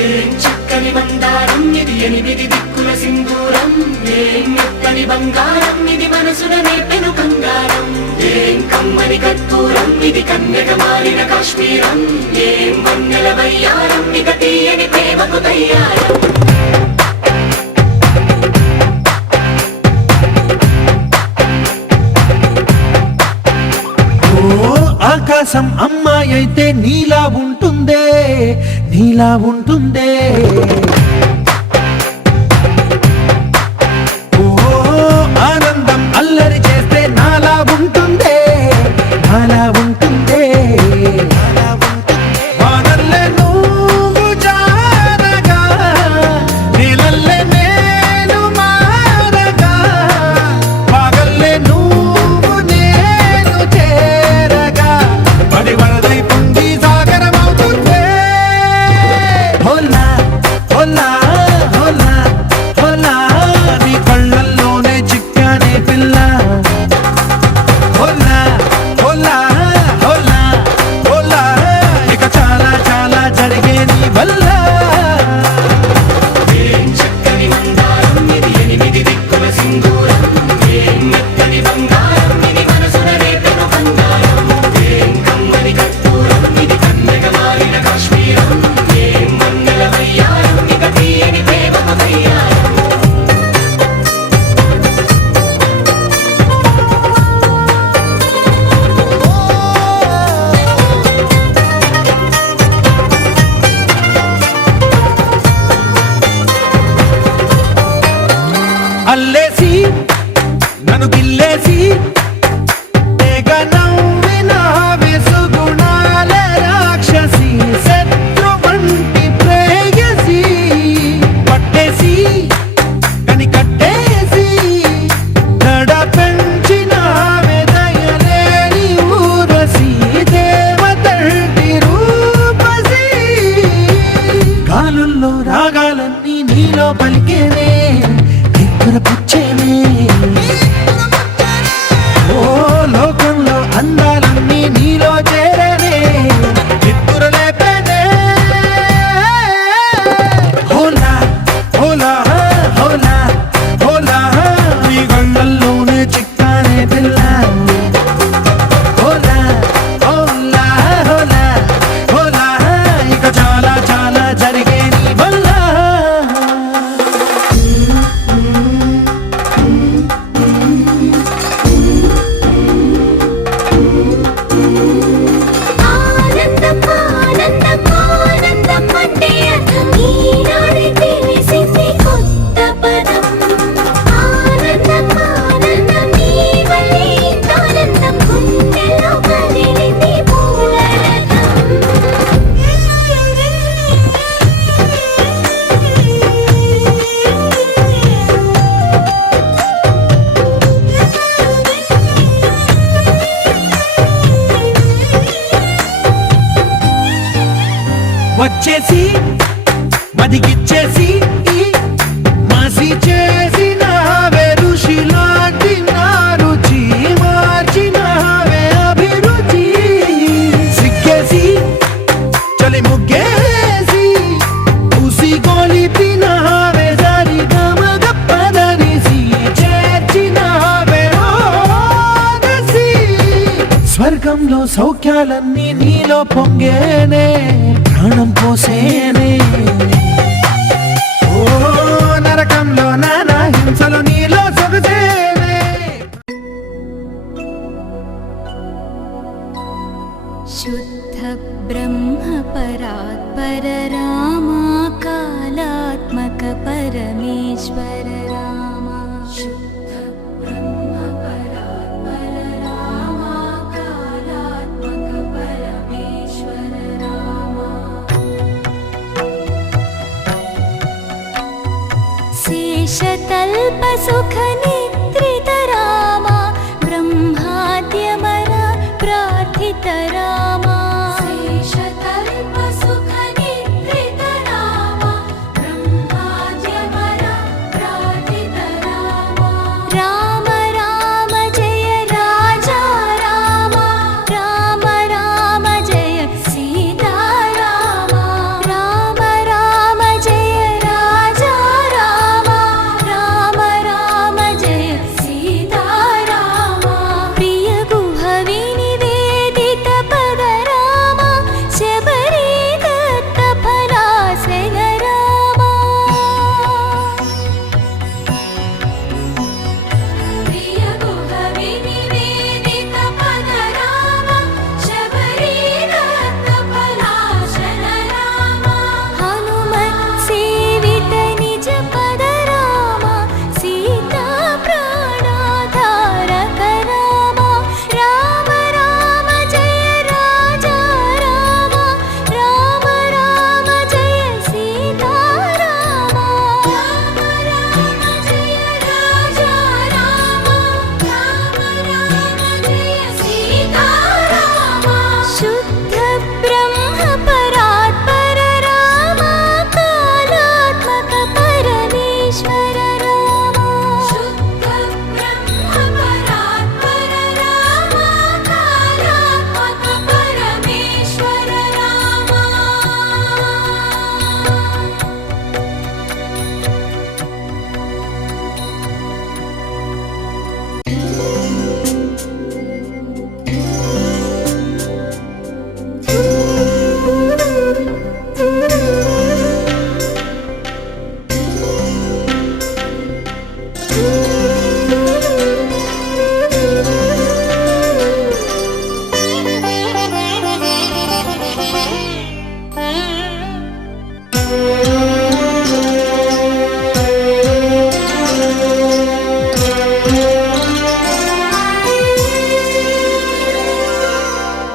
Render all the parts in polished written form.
ఏం చక్కని మందారం ఇది, ఎనిమిది దిక్కుల సింధూరం. ఏం మెత్తని బంగారం ఇది, మనసున నేర్పెను కంగారం. ఏం కమ్మని కర్పూరం ఇది, కన్యక మారిన కాశ్మీరం. ఏం వన్నెల వయ్యారం, ఇక తీయని ప్రేమకు తయ్యారం. ఆకాశం అమ్మాయి అయితే నీలా ఉంటుందే, నీలా ఉంటుందే. ఓ ఆనందం అల్లరి చేస్తే నాలా ఉంటుందే, నాలా ఉంటుందే. వానల్లే నువ్వు జారగా, నీలల్లే నేను మారగా, వాగల్లే నువ్వు నేను చేరగా, పడి వరదై పొంగి సాగరమవుతుందే. హోలా హోలా హోలా హోలా, నీ కళ్ళల్లోనే చిక్కానే పిల్ల. హోలా హోలా హోలా హోలా, ఇక చాలా చాలా జరిగే నీ వల్ల. ఏం చక్కని మందారం ఇది, ఎనిమిది దిక్కుల సింధూరం. ఏం మెత్తని బంగారం ఇది, మనసున రేపెను కంగారం. ఏం కమ్మని కర్పూరం ఇది, కన్యక మారిన కాశ్మీరం. ఏం వన్నెల వయ్యారం, ఇక తీయని ప్రేమకు తయ్యారం. అల్లేసి నన్ను గిల్లేసి తెగ నవ్విన విసుగుణాల రాక్షసి, శత్రువంటి ప్రేయసి, పట్టేసి కని కట్టేసి నడ పెంచిన దయలేని ఊరసి, దేవతంటి రూపసి. గాలుల్లో రాగాలన్నీ నీలో పలికేనే, పుచ్చేనే. ఓ లోకంలో అందాలన్నీ నీలో చేరనే, నిద్ర లేపేనే. హోలా హోలా హోలా హోలా, నీ గంగల్లోనే చిక్కానే పిల్ల. హోలా హోలా హోలా హోలా, ఇక చాలా చాలా జరిగే నీ వల్ల. ఆనందం ఆనందం ఆనందం అంటే అర్థం ఈనాడే తెలిసింది కొత్త పదం. ఆనందం ఆనందం నీ వల్లే ఆనందం, గుండెలో కదిలింది పూలరథం. వచ్చేసి మదిగిచ్చేసి మాసి చేసిన ఋషిలాంటి నా రుచి, మార్చినవే అభిరుచి. సిగ్గేసి చలి ముగ్గేసి, ఉసి గొలిపినవే సరి గమగ పదనిసి, చేర్చినవే ఓదసి. స్వర్గంలో సౌఖ్యాలన్నీ నీలో పొంగేనే, ప్రాణం పోసేనే. ఓ నరకంలో నానా హింసలు నీలో సొగసేనే. శుద్ధ బ్రహ్మ పరాత్పర రామా, కాలాత్మక పరమేశ్వర రామా. శుద్ధ బ్రహ్మ పరాత్పర రామా, కాలాత్మక పరమేశ్వర రామా. శేషతల్ప సుఖ నిద్రిత రామా, బ్రహ్మాద్యమర ప్రార్థిత రామా. శేషతల్ప సుఖ నిద్రిత రామా, బ్రహ్మాద్యమర ప్రార్థిత రామా. రామ రామ జయ రాజా రామ, రామ రామ జయ సీతా రామ. రామ రామ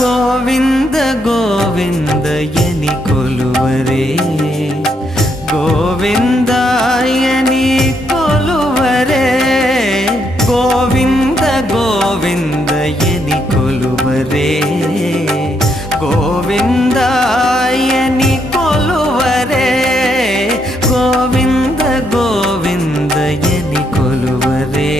ಗೋವಿಂದ ಗೋವಿಂದ ಎನಿ ಕೊಲುವರೇ ಗೋವಿಂದ ಎನಿ ಕೊಲುವರೇ ಗೋವಿಂದ ಗೋವಿಂದ ಎನಿ ಕೊಲುವರೇ ಗೋವಿಂದ ಎನಿ ಕೊಲುವರೇ ಗೋವಿಂದ ಗೋವಿಂದ ಎನಿ ಕೊಲುವರೇ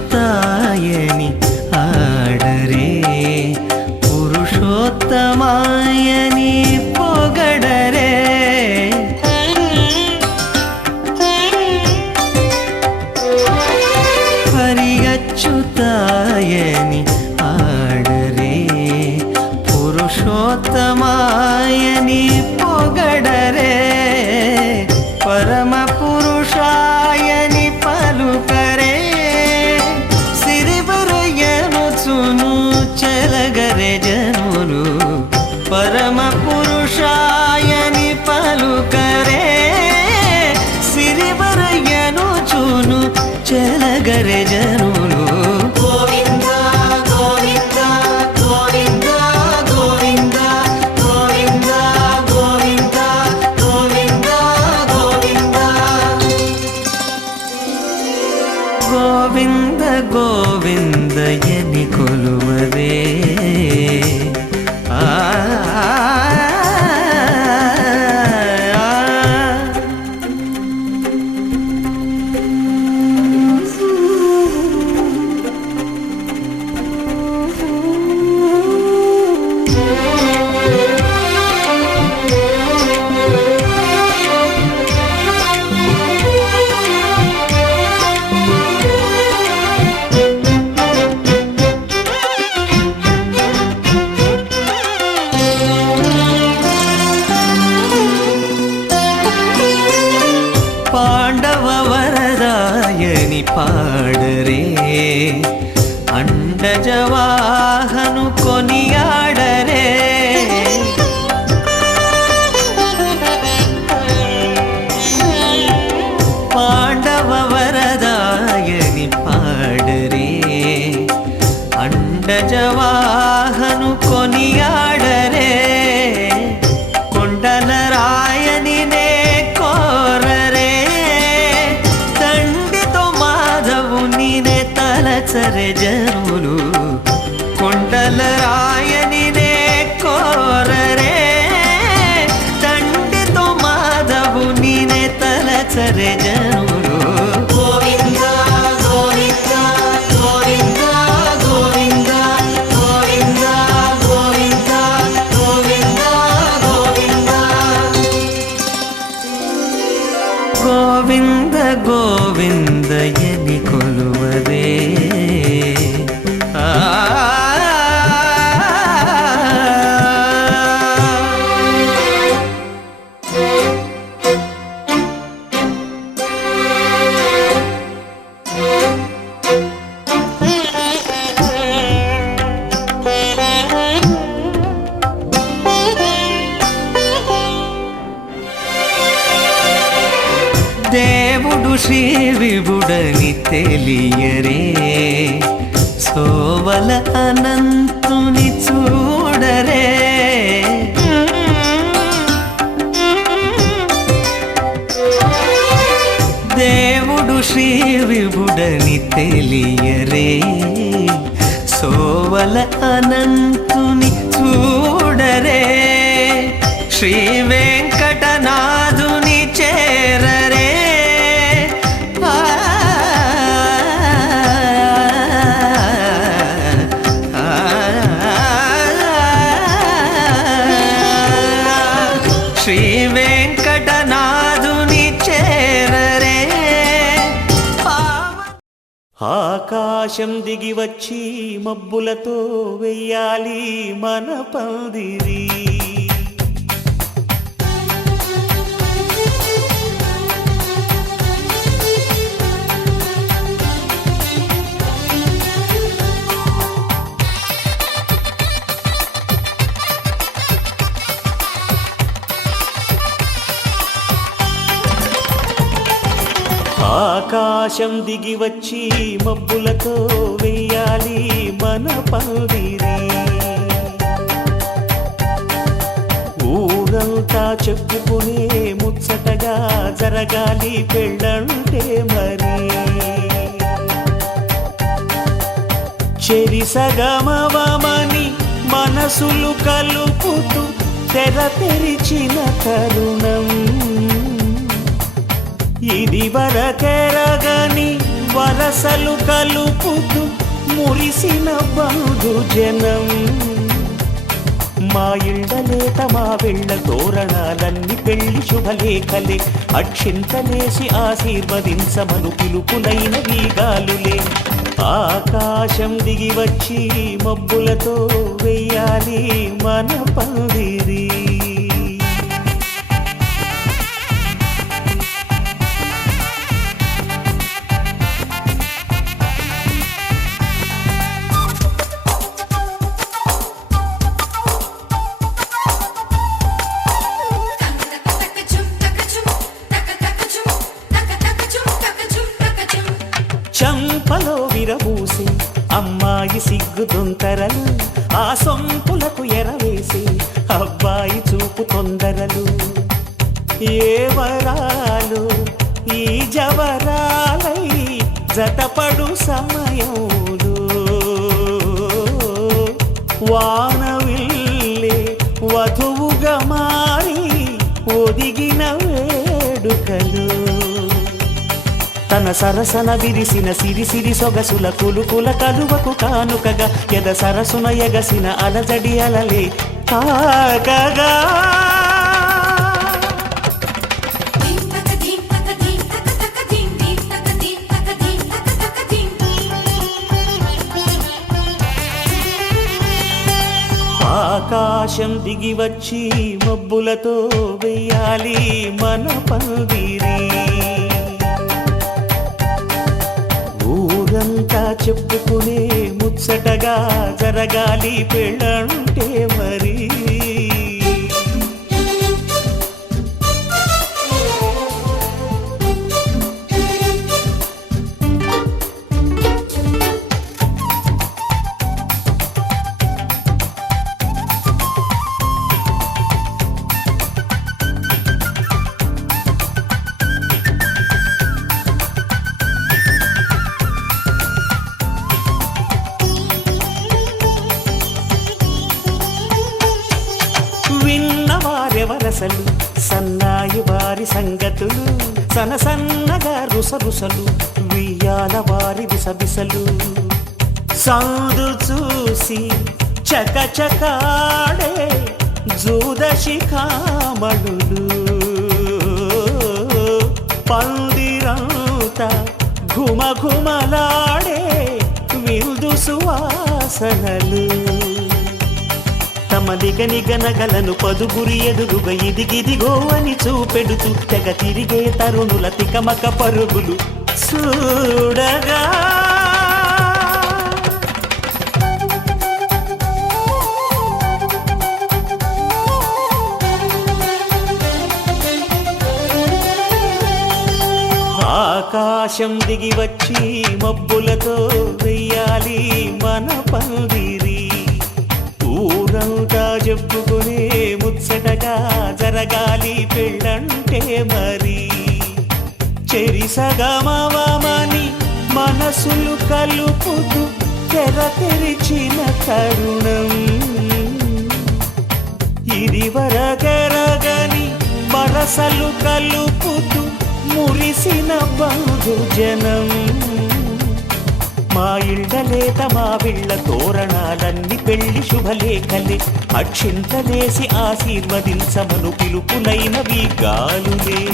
ಅಚ್ಯುತಾಯನಿ ಆಡರೆ ಪುರುಷೋತ್ತಮಾಯನಿ ಪೊಗಡರೆ ಹರಿಯಚ್ಯುತಾಯನಿ ಆಡರೆ ಪುರುಷೋತ್ತಮಾಯನಿ ಪೊಗಡರೆ ಪರಮ ಪುರುಷಾಯನಿ ಪಲುಕರೆ చెలగరే జనులు పరమ పురుషాయని పలుకరే సిరివరయ్యను చూను చెలగరే జనులు గోవింద గోవింద గోవింద గోవింద గోవింద గోవింద గోవింద గోవింద గోవింద ఎని కొలువరే ಪಾಂಡವ ವರದಾಯನಿ ಪಾಡರೆ ಅಂಡಜವಾಹನು ಕೊನಿಯಾಡರೆ ಪಾಂಡವ ವರದಾಯನಿ ಪಾಡರೆ ಅಂಡಜವಾಹನು ಕೊನಿಯಾಡರೆ ಕೊಂಡಲರಾಯನಿನೇ ಕೋರರೆ ದಂಡಿತು ಮಾಧವು ನೀನೆ ತಲಚರೆ ಜನುಲು ಕೊಂಡಲರಾಯನಿನೇ ಕೋರರೆ ದಂಡಿತು ಮಾಧವು ನೀನೆ ತಲಚರೆ ಜನುಲು ಗೋವಿಂದ ಗೋವಿಂದ ಗೋವಿಂದ ಗೋವಿಂದ ಗೋವಿಂದ ಗೋವಿಂದ ಗೋವಿಂದ ಗೋವಿಂದ ಗೋವಿಂದ ಎನಿ ಕೊಲುವರೇ దేవుడు శ్రీ విభుడని తెలియరే సోవల అనంతుని చూడరే దేవుడు శ్రీ విభుడని తెలియరే సోవల అనంతుని చూడరే శ్రీ వెంకటనాథుని చేరరే శ్రీ వెంకటనాథుని చేరరే ఆకాశం దిగి వచ్చి మబ్బులతో వెయ్యాలి మన పందిరి. ఆకాశం దిగి వచ్చి మబ్బులతో వెయ్యాలి మన పందిరి. ఊరంతా చెప్పుకునే ముచ్చటగా జరగాలి పెళ్ళంటే మరి. చెరిసగమవమని మనసులు కలుపుతూ తెర తెరిచిన తరుణం. ఇది వరకెరగని వరసలు కలుపుతూ మురిసిన బంధు జనం. మా ఇళ్ళలేత మా వెళ్ళ తోరణాలన్నీ పెళ్లి శుభలేఖలే. అక్షింతలేసి ఆశీర్వదించమను పిలుపులైన వీగాలులే. ఆకాశం దిగి వచ్చి మబ్బులతో వెయ్యాలి మన పందిరి. చంపలో విరబూసి అమ్మాయి సిగ్గుదొంతరలు. ఆ సొంపులకు ఎరవేసి అబ్బాయి చూపు తొందరలు. ఏ వరాలు ఈ జవరాలై జతపడు సమయంలో. వానవిల్లే వధువుగా మారి ఒదిగిన వేడుకలు. తన సరసన విరిసిన సిరిసిరి సొగసుల కులుకుల కలువకు కానుకగా ఎద సరసున ఎగసిన అలజడి అలలే తాకగా. ఆకాశం దిగి వచ్చి మబ్బులతో వెయ్యాలి మన పందిరి. ఊరంతా చెప్పుకునే ముచ్చటగా జరగాలి పెళ్ళంటే మరి. విన్నవారెవరసలు సన్నాయి వారి సంగతులు. సనసన్నగా రుసరుసలు వియ్యాల వారి విసబిసలు. సందు చూసి చకచకాడే జూదశిఖామణులు. పందిరంతా ఘుమఘుమలాడే విందు సువాసనలు. తమ నిగనిగనగలను పదుగురి ఎదురుగా ఇదిగిదిగో అని చూపెడుతూ తెగ తిరిగే తరుణుల తికమక పరుగులు చూడగా. ఆకాశం దిగి వచ్చి మబ్బులతో వెయ్యాలి మన పందిరి. ఊరంతా చెప్పుకునే ముచ్చటగా జరగాలి పెళ్ళంటే మరి. చెరిసగమవమని మనసులు కలుపుతూ తెర తెరిచిన తరుణం. ఇది వరకెరగని వరసలు కలుపుతూ మురిసిన బంధు జనం. మా ఇళ్ళలేత మా వీళ్ళ తోరణాలన్నీ పెళ్లి శుభలేఖలే. అక్షింతలేసి ఆశీర్వదించమను పిలుపులైనవి గాలులే.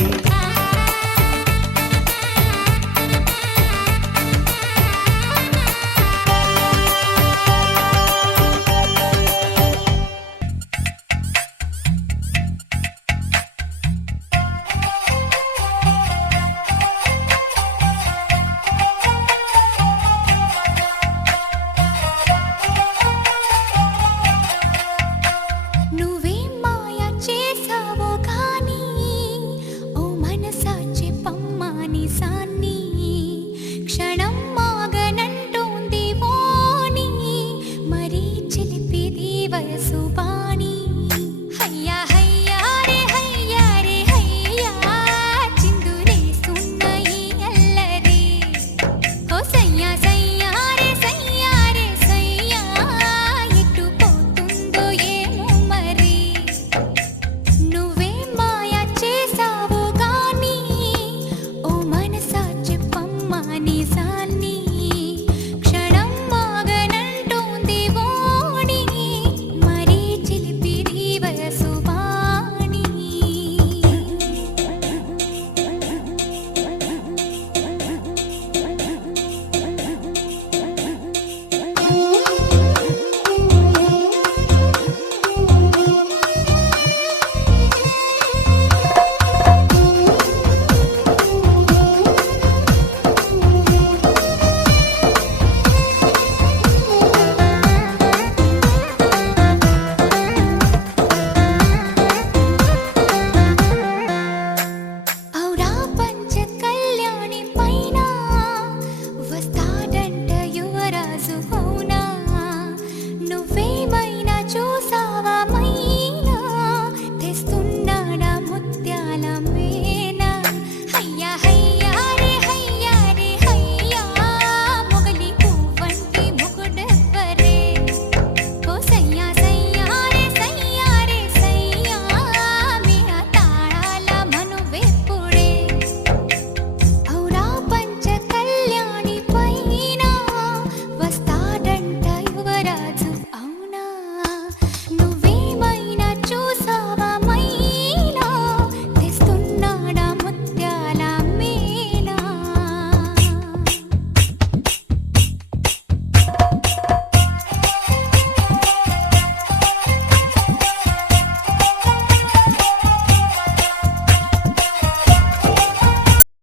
సాని